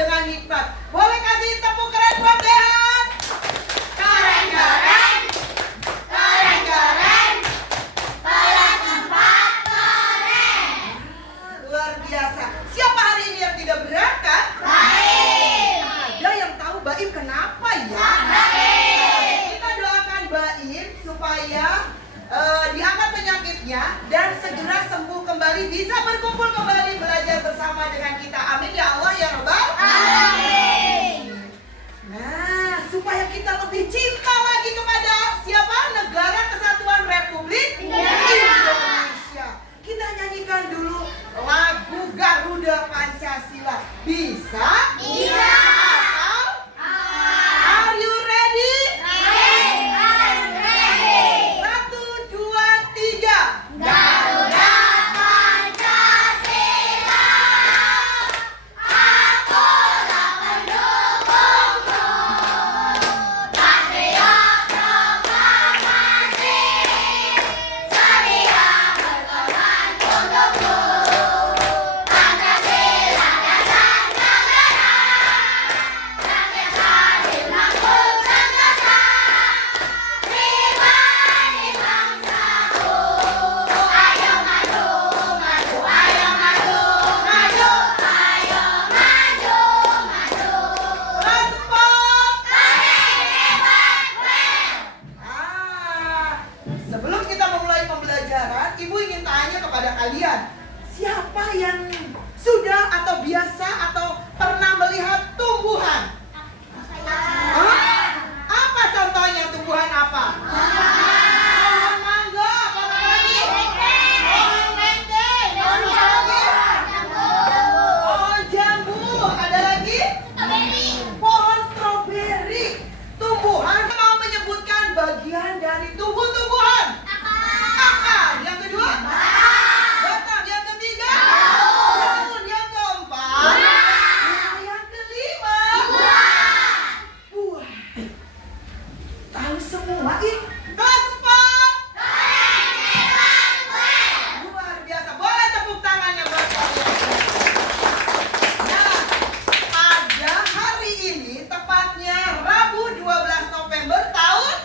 dengan hikmat. Boleh kasih tepuk keren buat Dehan? Keren, keren. Keren, keren. Kelas 4 keren. Luar biasa. Siapa hari ini yang tidak berangkat? Baim. Ada yang tahu Baim kenapa ya? Baim. Kita doakan Baim supaya diangkat penyakitnya dan segera sembuh kembali, bisa berkumpul kembali belajar bersama dengan kita. Amin ya Allah ya Rabbal Alamin. Nah, supaya kita lebih cinta lagi kepada siapa? Negara Kesatuan Republik Indonesia. Kita nyanyikan dulu lagu Garuda Pancasila. Bisa? Bisa. Are you ready? Yes, I'm ready. 1, 2, 3. Garuda Pancasila, akulah pendukungmu, patriot proklamasi, sedia berkorban untukmu. Pancasila dasar negara, rakyat hadir mampu sentosa, pribadi bangsaku. Ayo maju, maju, ayo maju, maju, ayo maju, maju. Lempok. Keren, hebat, keren. Sebelum kita memulai pembelajaran, Ibu ingin tanya kepada kalian, siapa yang sudah atau biasa atau pernah melihat tumbuhan? Hah? Apa contohnya tumbuhan apa? Pohon mangga, apa lagi? Pohon lengkeng, pohon jambu, pohon jambu, ada lagi? Pohon stroberi. Tumbuhan mau menyebutkan bagian dari tumbuh-tumbuhan. Akar. Yang kedua? Batang. Yang ketiga? Daun. Yang keempat? Yang kelima? Buah. Tahu semua ih. Kelas 4. Luar biasa. Boleh tepuk tangannya buat kalian. Nah, pada hari ini tepatnya Rabu 12 November tahun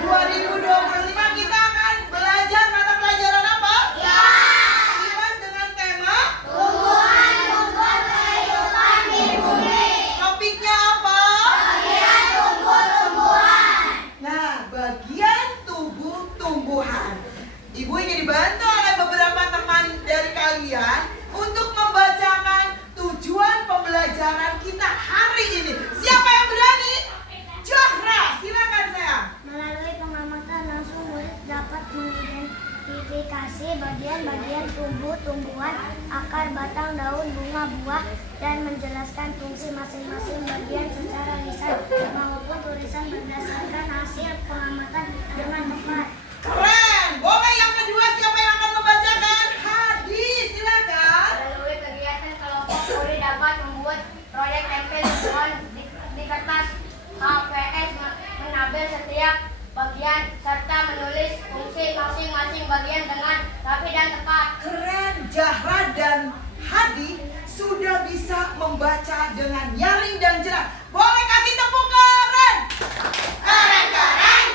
2025 kita akan belajar mata pelajaran apa? Kilas dengan tema Tumbuhan sumber kehidupan di bumi. topiknya apa? Bagian tumbuh-tumbuhan. Nah, bagian tubuh tumbuhan. Ibu ingin dibantu oleh beberapa teman dari kalian untuk membacakan tujuan pembelajaran kita hari ini. Siapa yang berani? Johra, silakan sayang. Melalui pengamatan langsung murid dapat mengidentifikasi bagian-bagian tumbuh-tumbuhan, akar, batang, daun, bunga, buah, dan menjelaskan fungsi masing-masing bagian secara lisan maupun tulisan berdasarkan hasil pengamatan dengan tepat. Keren. Boleh yang kedua siapa yang akan membacakan? Hadi, silakan. Melalui kegiatan kelompok murid dapat membuat proyek tempel tumbuhan di kertas HVS, menabel setiap bagian serta menulis fungsi masing-masing bagian dengan rapi dan tepat. Keren. Jahra dan Hadi sudah bisa membaca dengan nyaring dan jelas. Boleh kasih tepuk keren. Keren, keren.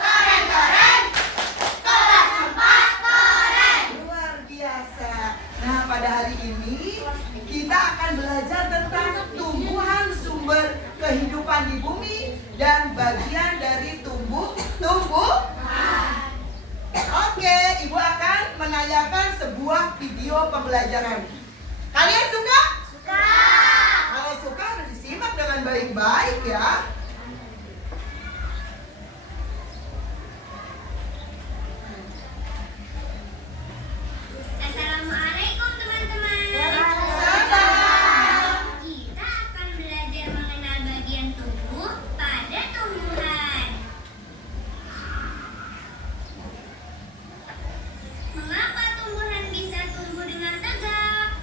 Keren, keren. Kelas 4 keren. Luar biasa. Nah, pada hari ini kita akan belajar tentang tumbuhan sumber kehidupan di bumi dan bagian dari tumbuh-tumbuhan. Oke, Ibu akan menanyakan sebuah video pembelajaran. Kalian suka? Suka. Kalau suka harus disimak dengan baik-baik ya. Assalamualaikum teman-teman. Salam. Kita akan belajar mengenal bagian tubuh pada tumbuhan. Mengapa tumbuhan bisa tumbuh dengan tegak?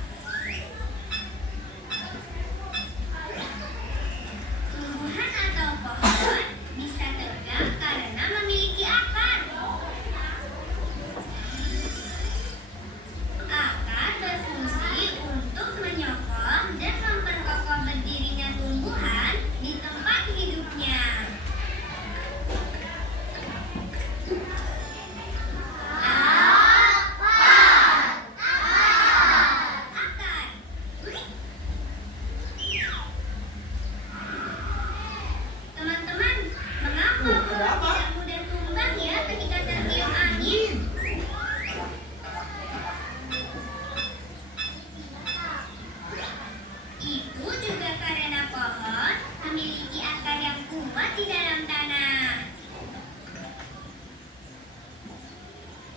itu juga karena pohon memiliki akar yang kuat di dalam tanah.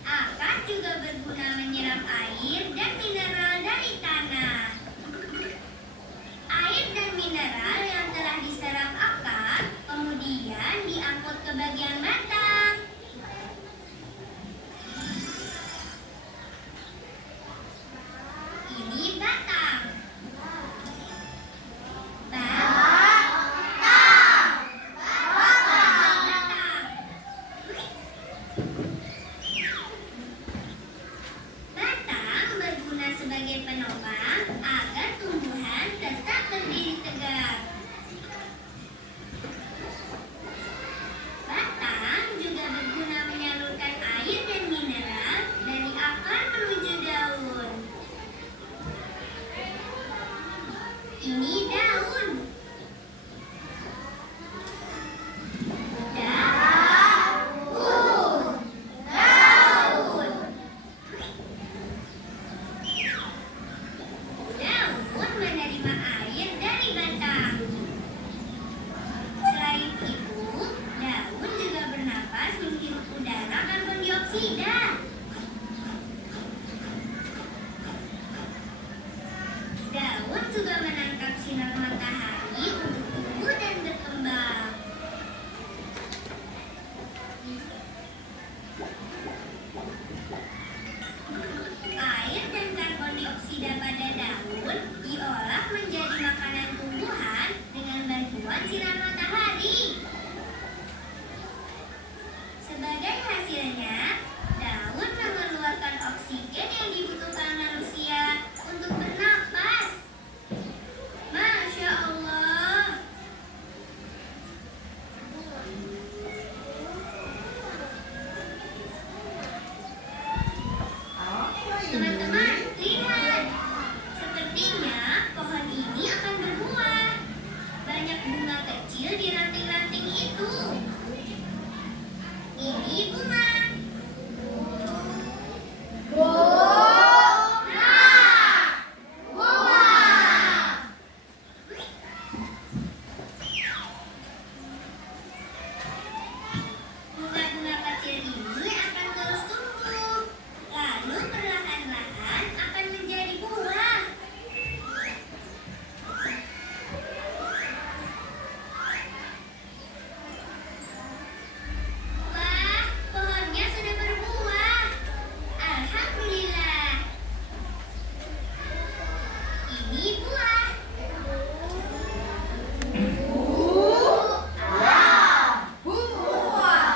Akar juga berguna menyerap air dan mineral dari tanah. Air dan mineral yang telah diserap akar kemudian diangkut ke bagian batang. Ini batang. Batang berguna sebagai penopang agar tumbuhan tetap berdiri tegak. Batang juga berguna menyalurkan air dan mineral dari akar menuju daun. Ini daun. Daun menerima air dari batang. Selain itu, daun juga bernapas menghirup udara karbon dioksida. Daun juga menangkap sinar matahari untuk tumbuh dan berkembang. Air dan karbon dioksida pada daun diolah menjadi makanan tumbuhan dengan bantuan sinar matahari. Sebagai hasilnya, daun mengeluarkan oksigen yang dibutuhkan manusia untuk bernapas. Masya Allah. Apa ini? Teman-teman, lihat. Sepertinya pohon ini akan berbuah. Banyak bunga kecil di ranting-ranting itu. Ini bunga. Bunga-bunga kecil ini akan terus tumbuh, lalu perlahan-lahan akan menjadi buah. Wah, pohonnya sudah berbuah. Alhamdulillah. Ini buah. Buah.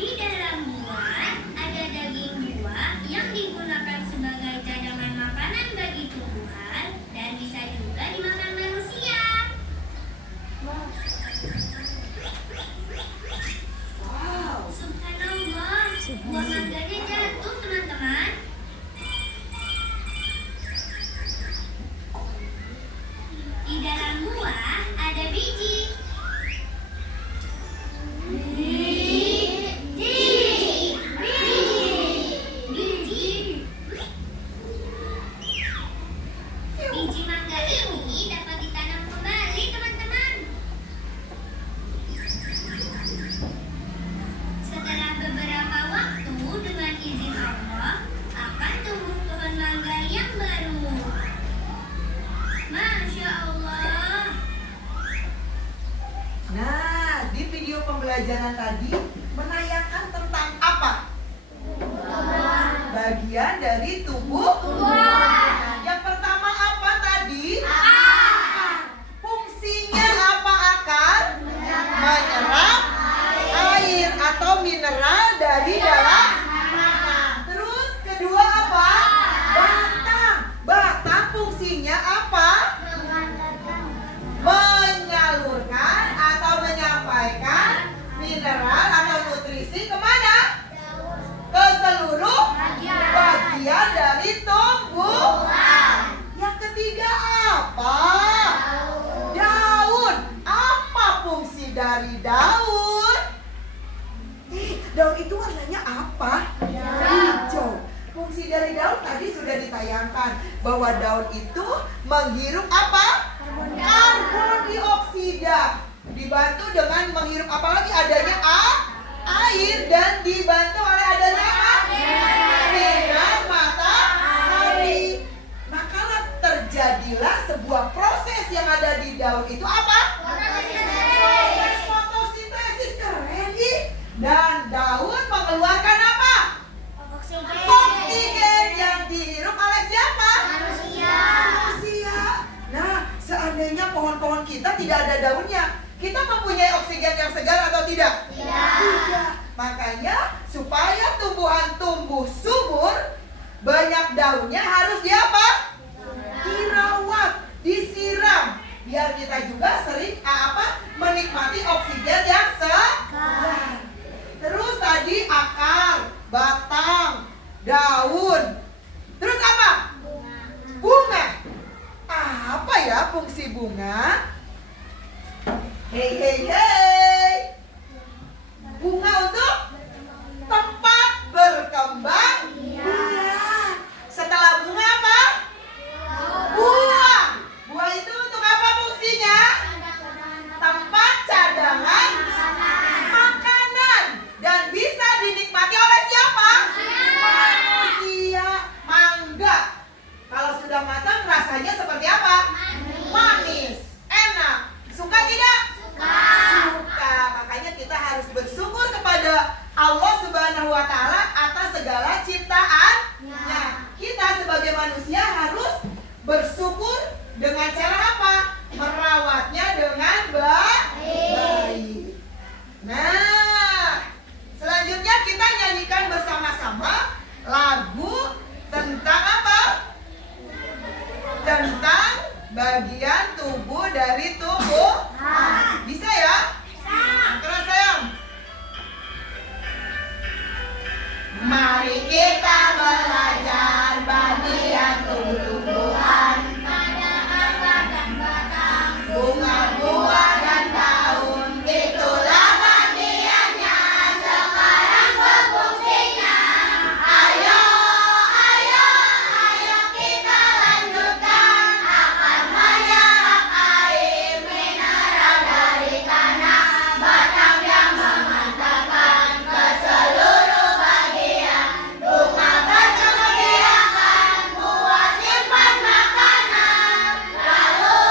Di dalam buah ada daging buah yang digunakan sebagai cadangan makanan bagi tumbuhan dan bisa juga dimakan manusia. Wow. Subhanallah, buah mangganya jatuh teman-teman. Di dalam buah ada biji. Biji mangga ini dapat ditanam kembali, teman-teman. Setelah beberapa waktu, dengan izin Allah, akan tumbuh pohon mangga yang baru. Masya Allah. Nah, di video pembelajaran tadi menayangkan tentang apa? Bagian dari tubuh. Yang pertama apa tadi? Akar. Fungsinya apa akar? Menyerap air atau mineral dari dalam tanah. Terus kedua apa? Batang. Batang fungsinya apa? Menyalurkan atau menyampaikan mineral atau nutrisi kemana? Ke seluruh bagian dari daun itu warnanya apa? Hijau. Fungsi dari daun tadi sudah ditayangkan bahwa daun itu menghirup apa? Karbon dioksida. Dibantu dengan menghirup apalagi adanya air dan dibantu oleh adanya sinar matahari. Maka terjadilah sebuah proses yang ada di daun itu apa? Proses fotosintesis. Keren ih. Dan daun mengeluarkan apa? Oksigen yang dihirup oleh siapa? Manusia. Nah, seandainya pohon-pohon kita tidak ada daunnya, kita mempunyai oksigen yang segar atau tidak? Tidak. Makanya supaya tumbuhan tumbuh subur, banyak daunnya harus diapa? Dirawat, disiram, biar kita juga sering menikmati oksigen yang segar. Terus tadi akar, batang, daun. Terus apa? Bunga. Apa ya fungsi bunga? Hei hei hei. Bunga untuk tempat berkembang biak. Setelah bunga apa? Buah. Buah itu untuk apa fungsinya? Tempat cadangan makanan. Dan bisa dinikmati oleh siapa? Manusia. Mangga. Kalau sudah matang rasanya seperti apa? Manis. Enak. Suka tidak? Suka. Makanya kita harus bersyukur kepada Allah Subhanahu wa Ta'ala atas segala ciptaannya. Kita sebagai manusia harus bersyukur dengan cara apa? Merawatnya dengan baik. Nah, selanjutnya kita nyanyikan bersama-sama lagu tentang apa? Tentang bagian tubuh dari tubuh. Bisa ya? Keras sayang. Mari kita belajar bagian tumbuh-tumbuhan, pada akar dan batang, bunga, buah dan daun. Itulah bagiannya, sekarang berfungsinya. Ayo, ayo, ayo kita lanjutkan. Akar menyerap air mineral dari tanah, batang yang mengantarkan ke seluruh bagian. Bunga berkembang biakan, buah simpan makanan. Lalu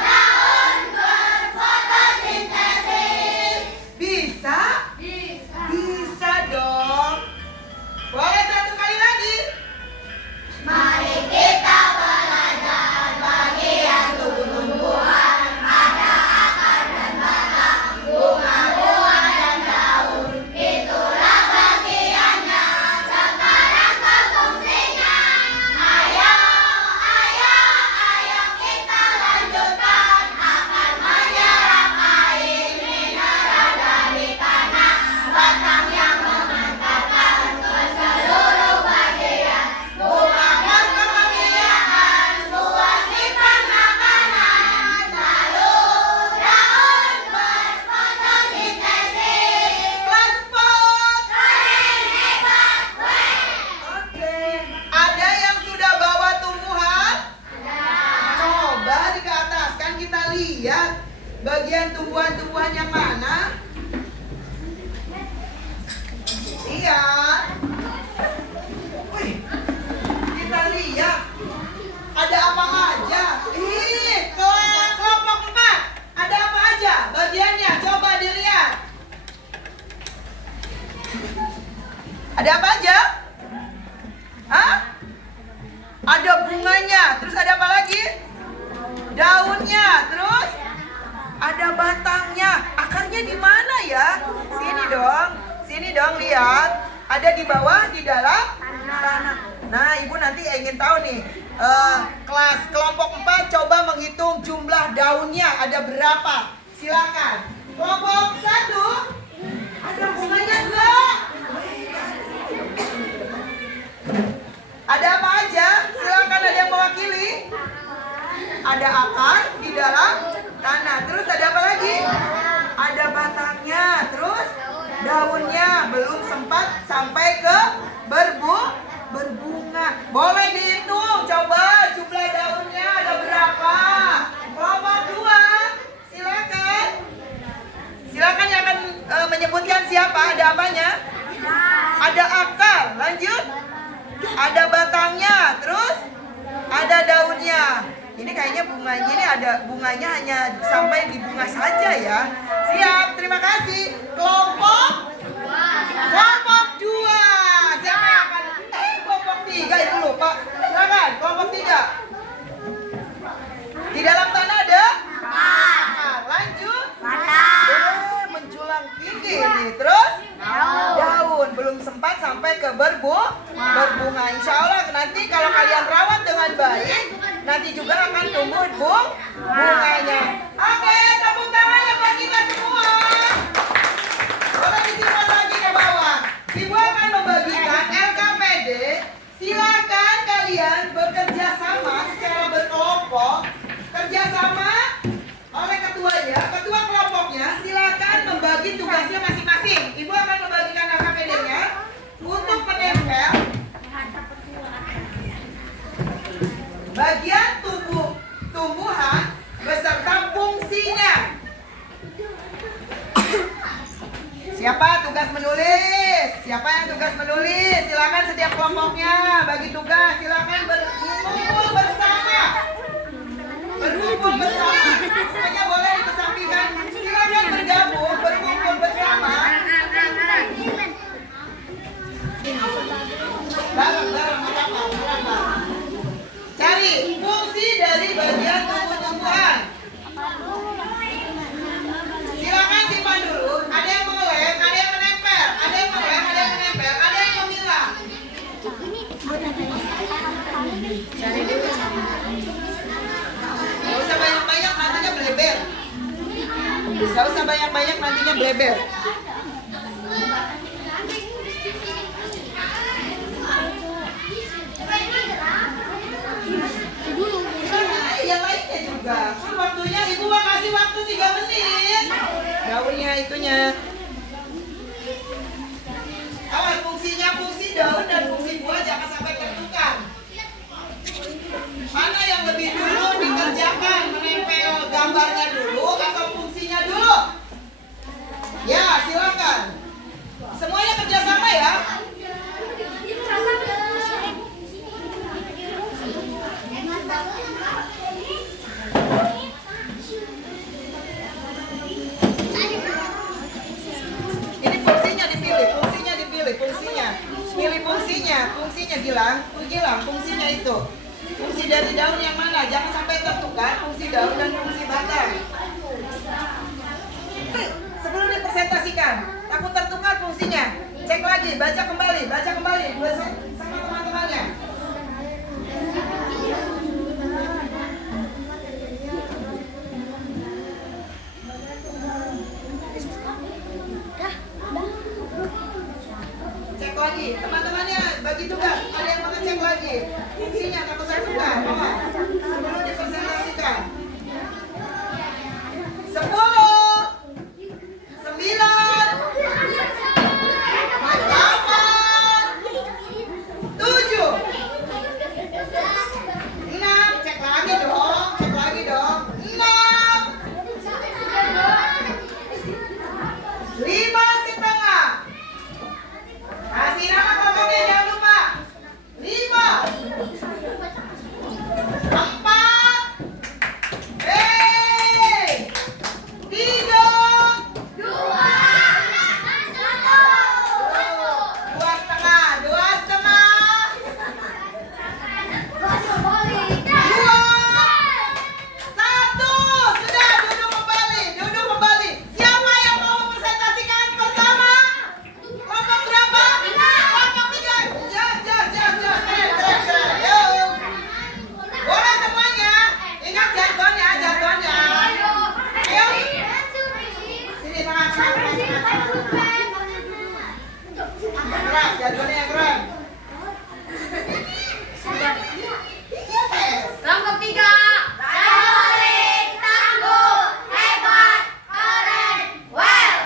daun berfotosintesis. Bisa? Bisa dong. Boleh satu kali lagi? Mari kita belajar bagian tumbuh-tumbuhan, ada akar dan batang, bunga, buah dan daun. Itulah bagiannya, sekarang berfungsinya. Ayo, ayo, ayo kita lanjutkan. Akar menyerap air mineral dari tanah, batang yang mengantarkan ke seluruh bagian. Bunga berkembang biakan, buah simpan makanan. Lalu daun berfotosintesis. Kelas 4. Keren, hebat, Oke. Ada yang sudah bawa tumbuhan? Coba di ke atas, kan kita lihat bagian tumbuhan-tumbuhan yang mana. Lihat. Wih, kita lihat. Ada apa aja? Kelompok 4. Ada apa aja bagiannya? Coba dilihat. Ada apa aja? Hah? Ada bunganya. Terus ada apa lagi? Daunnya. Terus ada batangnya. Akarnya di mana ya? Sini dong. Sini dong, lihat. Ada di bawah, di dalam tanah. Nah, Ibu nanti ingin tahu nih. Kelas kelompok 4 coba menghitung jumlah daunnya. Ada berapa? Silakan. Kelompok 1. Ada bunganya enggak? Ada apa aja? Silakan, ada yang mewakili. Ada akar di dalam tanah. Terus ada apa lagi? Ada batangnya. Terus daunnya. Belum sampai ke berbunga. Boleh dihitung, coba jumlah daunnya ada berapa? Kelompok 2, silakan. Silakan yang akan menyebutkan siapa, ada apanya? Ada akar, lanjut. Ada batangnya, terus ada daunnya. Ini kayaknya bunganya ini ada bunganya hanya sampai di bunga saja ya. Siap, terima kasih. Kelompok 2. Siapa yang akan? Kelompok 3 itu dulu Pak. Silakan, kelompok 3. Di dalam tanah ada? Akar. Lanjut. Menjulang tinggi nih. Terus? Daun. Belum sempat sampai ke berbunga. Insya Allah nanti kalau kalian rawat dengan baik, nanti juga akan tumbuh bunganya. Oke, tepuk tangannya buat kita semua. Boleh disimpan lagi ke bawah. Ibu akan membagikan LKPD. Silakan kalian bekerja sama secara berkelompok. Kerjasama oleh ketuanya, ketua kelompoknya. Silakan membagi tugasnya masing-masing. Ibu akan membagikan LKPD-nya untuk menempel bagian tumbuhan beserta fungsinya. Siapa tugas menulis? Siapa yang tugas menulis? Silakan setiap kelompoknya bagi tugas. Silakan berkumpul bersama. Semuanya boleh dikesampingkan. Silakan bergabung, berkumpul bersama. Bareng-bareng. Cari fungsi dari bagian tumbuh-tumbuhan. Silakan simpan dulu. Ada yang mengelem, ada yang menempel, ada yang mengelem, ada yang menempel, ada yang memilah. Cari dulu. Gak usah banyak-banyak, nantinya bleber. Gak usah banyak-banyak, nantinya bleber. Yang lainnya juga. Waktunya ibu mau kasih waktu 3 menit. Daunnya itunya. Awas fungsinya, fungsi daun dan fungsi buah jangan sampai tertukar. Mana yang lebih dulu dikerjakan? Menempel gambarnya dulu atau fungsinya dulu? Ya, silakan. Semuanya kerjasama ya. Ini fungsinya dipilih, pilih fungsinya Gilang, fungsinya itu. Fungsi dari daun yang mana? Jangan sampai tertukar fungsi daun dan fungsi batang. Sebelum dipresentasikan, takut tertukar fungsinya. Cek lagi, baca kembali sama teman-temannya. Cek lagi, teman-temannya bagi tugas. Ada yang mengecek lagi fungsinya, takut tertukar. Sebelum dipresentasikan. 10, 9, 8, 7, 6, cek lagi dong, 6, 5,5. Kasih nama kelompoknya, jangan lupa. 5, 4, 3, 3.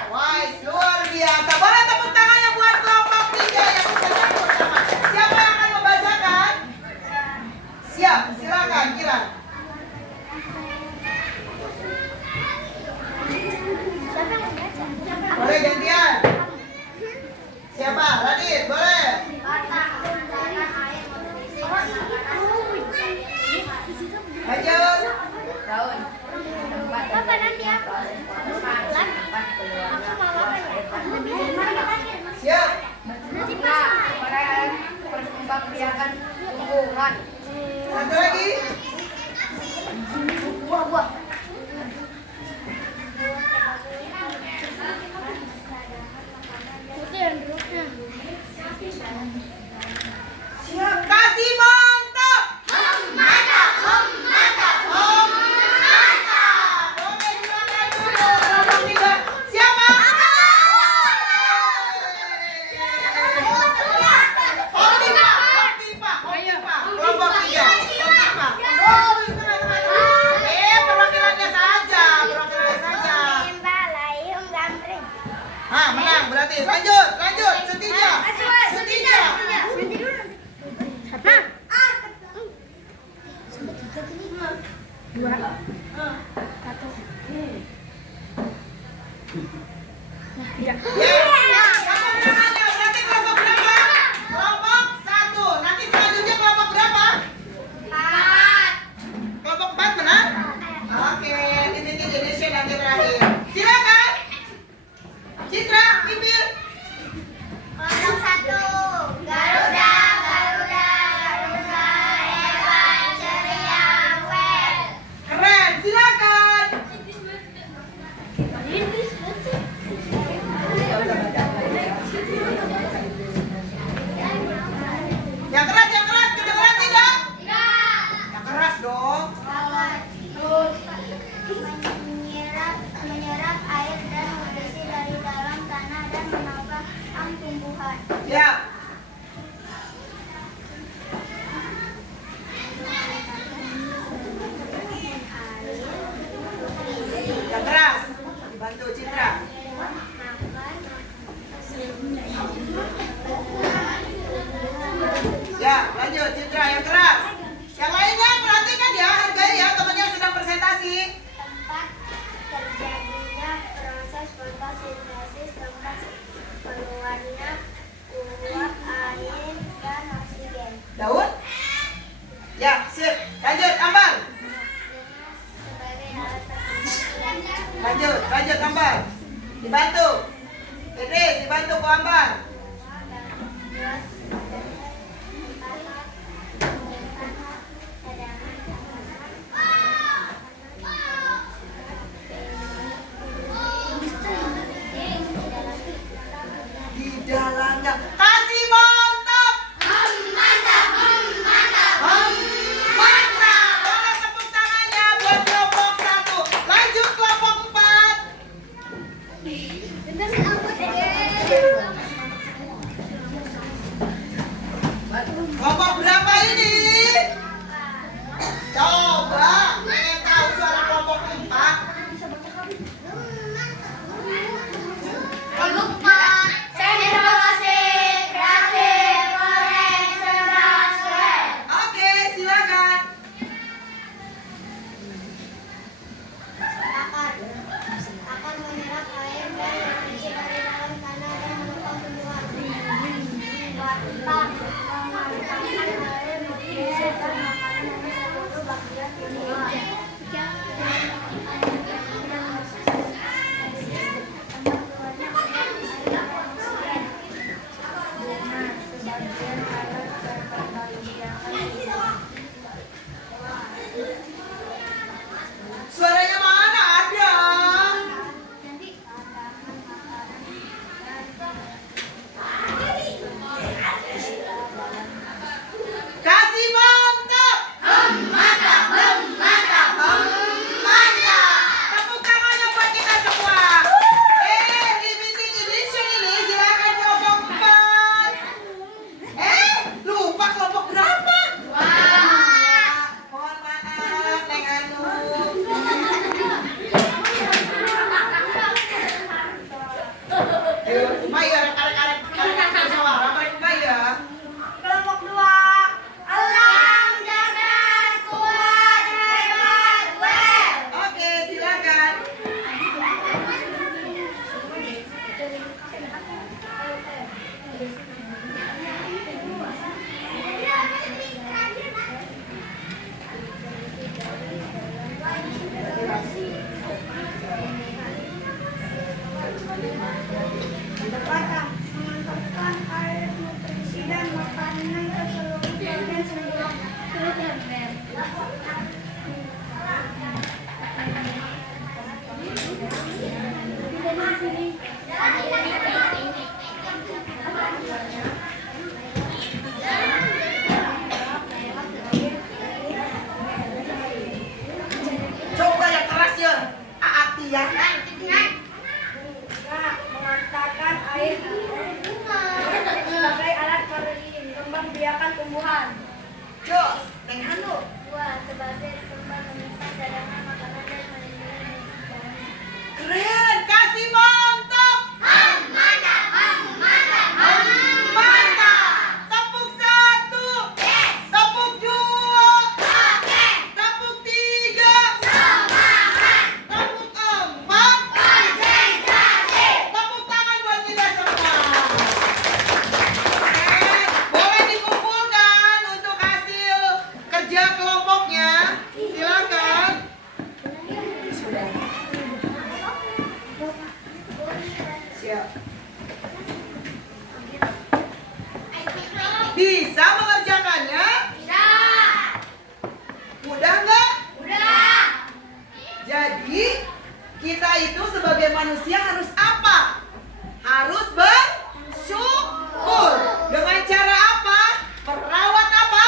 Wise, luar biasa. Boleh tepuk tangannya buat kelompok 3. Radit, boleh. Harta, tanah, air, nutrisi, dan makanan. Lanjut. Daun. Tempat Apa nanti ya? proses produksi, tempat keluarnya buah, air, dan Siap. bunga, perkembangbiakan tumbuhan. Satu lagi. Buah-buah. Itu yang dulunya. Siap. Kasih mantap. Mantap. Oke, silakan dulu. Kelompok 3. Siapa? Hopipa. Kelompok 3. Hopipa. Perwakilannya saja. Menang berarti. Lanjut. Setija. Yes. Berarti kelompok berapa? Kelompok 1. Nanti selanjutnya kelompok berapa? 4. Kelompok 4 menang? Oke, titik Indonesia nanti terakhir. Silakan. Citra, pimpin. Kelompok 1. Garuda, hebat, ceria, well. Keren, silakan. Yang keras, kedengeran tidak? Yang keras dong. Menyerap air dan nutrisi dari dalam tanah dan menambah tumbuhan. Ya. Yang keras. Dibantu Citra. Ya, lanjut Citra yang keras. Yang lainnya perhatikan ya, hargai ya teman yang sedang presentasi. Tempat terjadinya proses fotosintesis, tempat keluarnya uap tumbuhan. Jos, Neng Hanu. 2. Sebagai sumber menyimpan cadangan makanan dan melindungi lingkungan. Keren, kasih mantap. Mantap. Tepuk 1. Tepuk 2. Tepuk 3. Tepuk 4. Tepuk tangan buat kita semua. Boleh dikumpulkan untuk hasil kerja kelompoknya. Silakan. Sudah. Siap. Bisa mengerjakannya? Mudah nggak? Jadi kita itu sebagai manusia harus apa? Harus bersyukur. Dengan cara apa? Merawat apa?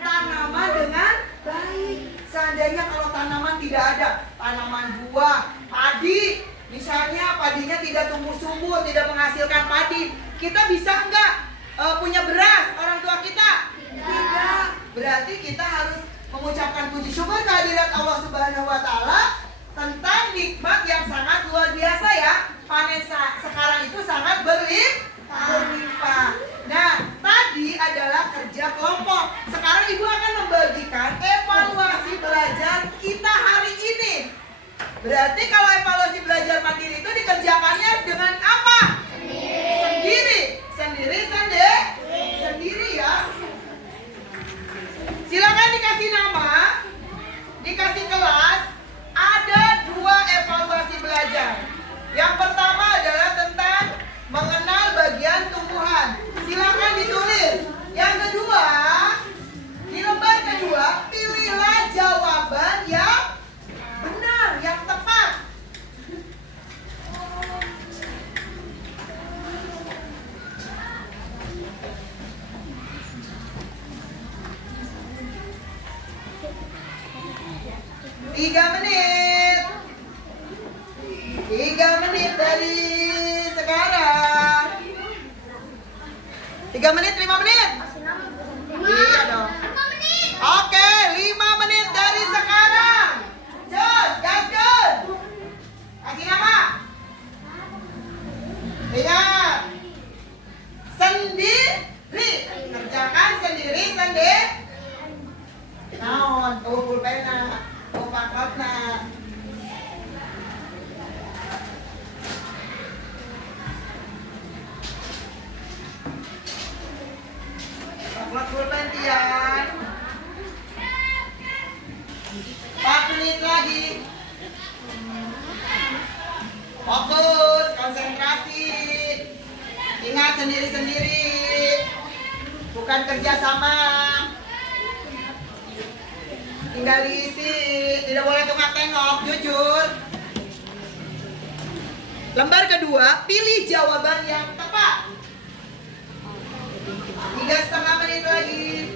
Tanaman dengan baik. Seandainya kalau tanaman tidak ada, tanaman buah, padi, misalnya padinya tidak tumbuh subur, tidak menghasilkan padi, kita bisa nggak punya beras orang tua kita? Tidak. Berarti kita harus mengucapkan puji syukur kehadirat Allah Subhanahu wa taala tentang nikmat yang sangat luar biasa ya. Panen sekarang itu sangat berlimpah. Nah, tadi adalah kerja kelompok. Sekarang Ibu akan membagikan evaluasi belajar kita hari ini. Berarti kalau evaluasi belajar mandiri itu dikerjakannya dengan apa? Sendiri ya. Silakan dikasih nama, dikasih kelas. Ada 2 evaluasi belajar. Yang pertama adalah tentang mengenal bagian tumbuhan. Silakan ditulis. Yang kedua, di lembar kedua, pilihlah jawaban yang benar, yang tepat. Tiga menit dari sekarang. 3 menit, 5 menit. Iya dong. Oke, 5 menit dari sekarang. Jos, gaskan. Kasih nama. Ingat. Sendiri. Kerjakan sendiri. Naon, pulpena. Pakotna. Pakot pulpen Tian. 4 menit lagi. Fokus, konsentrasi. Ingat sendiri-sendiri. Bukan kerjasama. Tinggal diisi, tidak boleh tengok-tengok, jujur. Lembar kedua, pilih jawaban yang tepat. 3,5 menit lagi.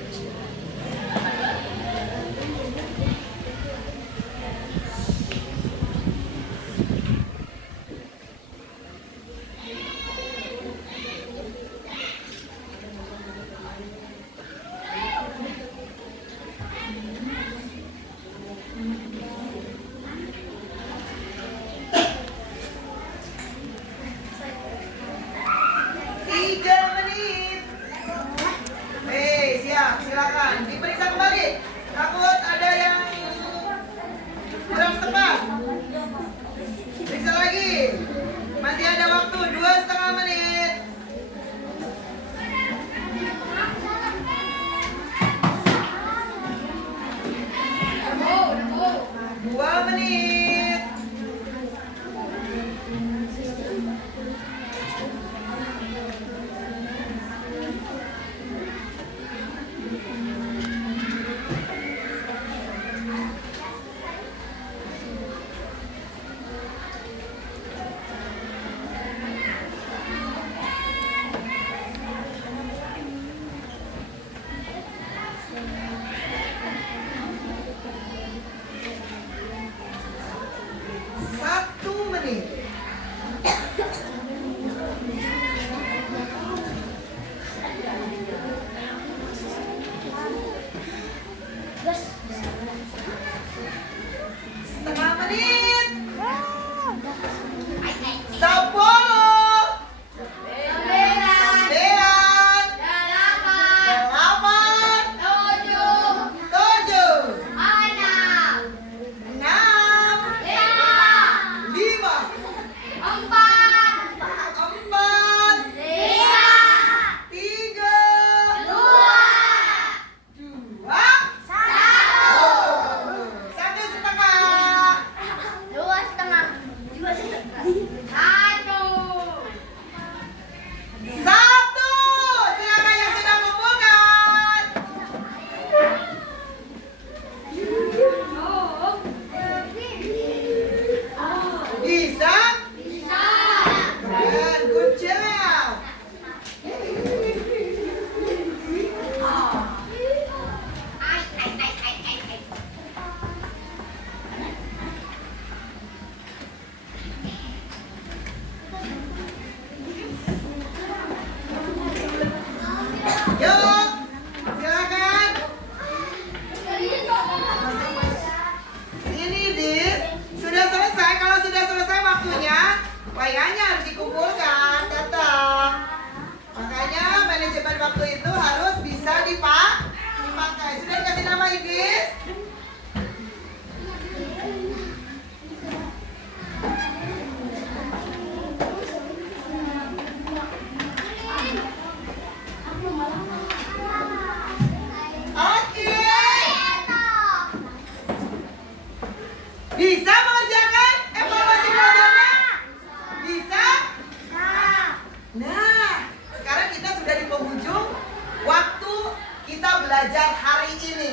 belajar hari ini.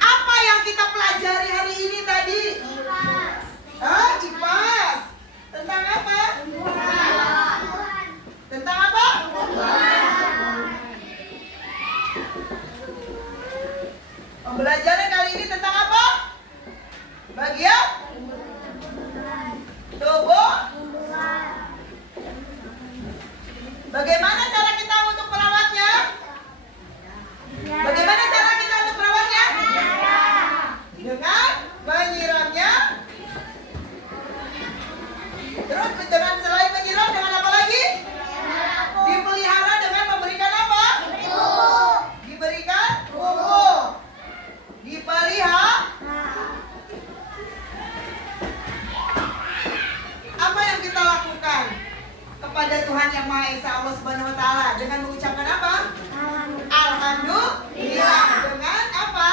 Apa yang kita pelajari hari ini tadi? IPAS. Tentang apa? Tentang apa? Pembelajaran kali ini tentang apa? Bagian tubuh. Bagaimana cara kita untuk merawatnya? Bagaimana cara kita untuk merawatnya? Dengan menyiramnya. Terus dengan selain menyiram dengan apa lagi? Dipelihara dengan memberikan apa? Diberikan pupuk. Dipelihara. Apa yang kita lakukan kepada Tuhan Yang Maha Esa Allah Subhanahu wa taala dengan mengucapkan apa? Alhamdulillah. Dengan apa?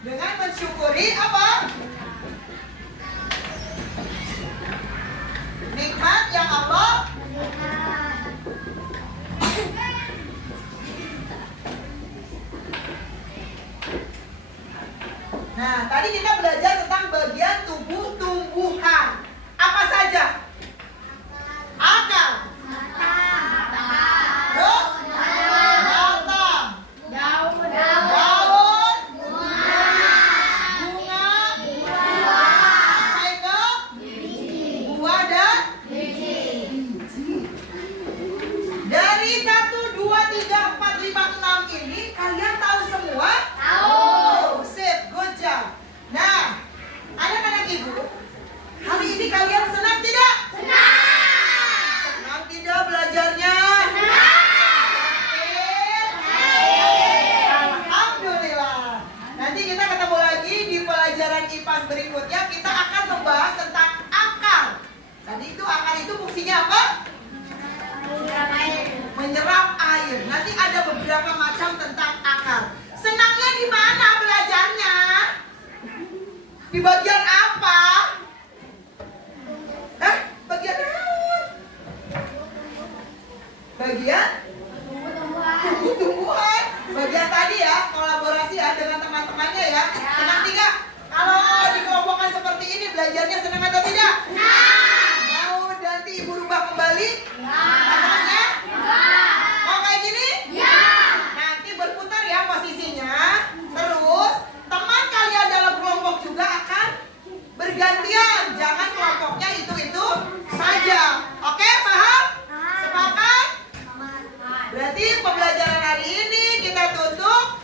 Dengan mensyukuri apa? Nikmat yang Allah. Nah, tadi kita belajar tentang bagian tubuh tumbuhan. Apa saja? Akar. Terus? Batang. Daun. Bunga. Sampai ke buah dan biji. Dari 1, 2, 3, 4, 5, 6 ini kalian tahu semua? Tahu. Sip, good job. Nah, anak-anak ibu, hari ini kalian senang tidak? Senang tidak belajarnya? Alhamdulillah. Nanti kita ketemu lagi di pelajaran IPAS berikutnya. Kita akan membahas tentang akar. Tadi itu akar itu fungsinya apa? Menyerap air. Nanti ada beberapa macam tentang akar. Senangnya di mana belajarnya? Di bagian apa? Bagian daun. Bagian tumbuh-tumbuhan. Bagian tadi ya, kolaborasi ya dengan teman-temannya ya. Senang tidak? Kalau dikelompokkan seperti ini belajarnya senang atau tidak? Mau nanti ibu rubah kembali? Katanya? Mau kayak gini? Nanti berputar ya posisinya. Terus teman kalian dalam kelompok juga akan bergantian. Jangan kelompoknya itu saja. Oke, paham? Sepakat? Berarti pembelajaran hari ini kita tutup